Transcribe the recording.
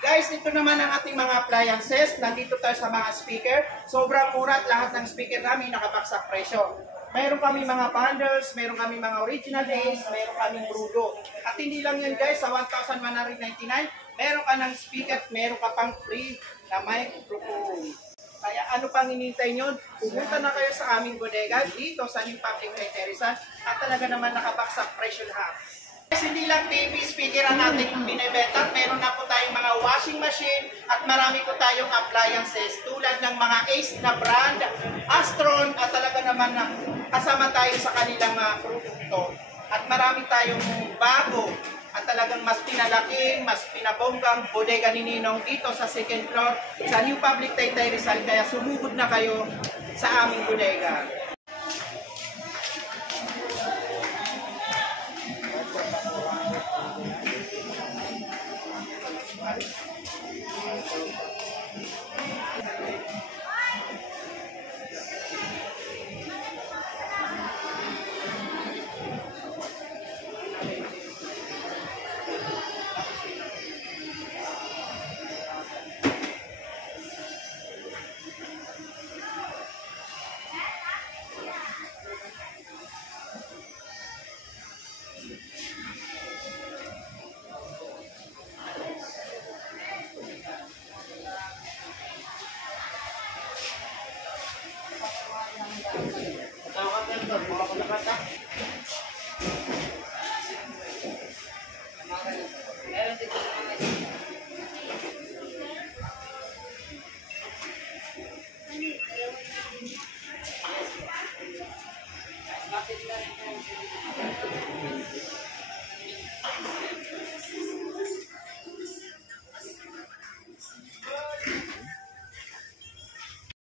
Guys, ito naman ang ating mga appliances. Nandito tayo sa mga speaker. Sobrang mura at lahat ng speaker namin nakabaksak presyo. Meron kami mga bundles, meron kami mga original Ace, meron kami Brudo. At hindi lang yan guys, sa 1,199, meron ka ng speaker at meron ka pang free na microphone. Kaya ano pang hinihintay nyo? Pumunta na kayo sa aming bodega dito sa New Public Terrace at talaga naman nakabaksak presyo lahat. Guys, hindi lang TV speaker ang ating binibenta. Meron na po tayong mga washing machine at marami po tayong appliances tulad ng mga Ace na brand, Astron at talaga naman na kasama tayo sa kanilang produkto. At marami tayong bago at talagang mas pinalaking, mas pinabonggang bodega ni Ninong dito sa second floor sa New Public Taytay Rizal. Kaya sumugod na kayo sa aming bodega. Thank you.